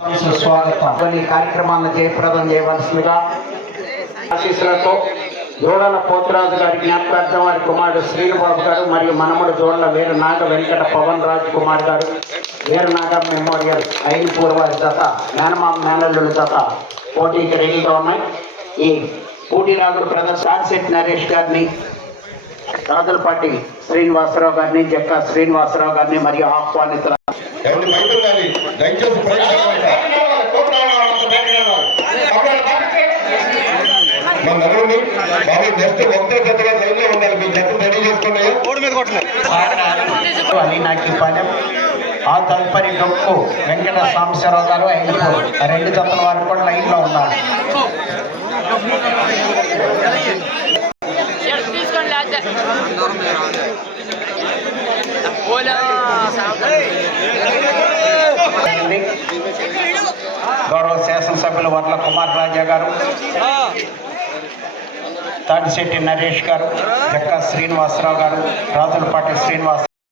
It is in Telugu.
స్వాగతం. ఈ కార్యక్రమాన్ని జయప్రదం చేయవలసిందిగా ఆశీస్సులతో జోడల పోతురాజు గారి జ్ఞాపకార్థం వారి కుమారుడు శ్రీనుబాబు గారు మరియు మనముడు జోడల వీర నాగ వెంకట పవన్ రాజ్ కుమార్ గారు వీర నాగ మెమోరియల్ ఐన్పూర్ వారి జత మేనమామ మేనల్లుల జత పోటీకి రెడీగా ఉన్నాయి. ఈ పూటీరాగుడు బ్రదర్స్ సార్సెట్ నరేష్ గారిని, రాజులపాటి శ్రీనివాసరావు గారిని, జక్కా శ్రీనివాసరావు గారిని మరియు ఆహ్వానితుల అలీనాకిపాలెం, ఆ తదుపరి డొక్కు వెంకట సాంబశివరావు గారు ఐదుపూర్. రెండు జతల వారు కూడా లైన్లో ఉన్నారు. గౌరవ శాసనసభ్యులు వర్ల కుమార్ రాజా గారు, తాటిశెట్టి నరేష్ గారు, జక్కా శ్రీనివాసరావు గారు, రాజులపాటి శ్రీనివాస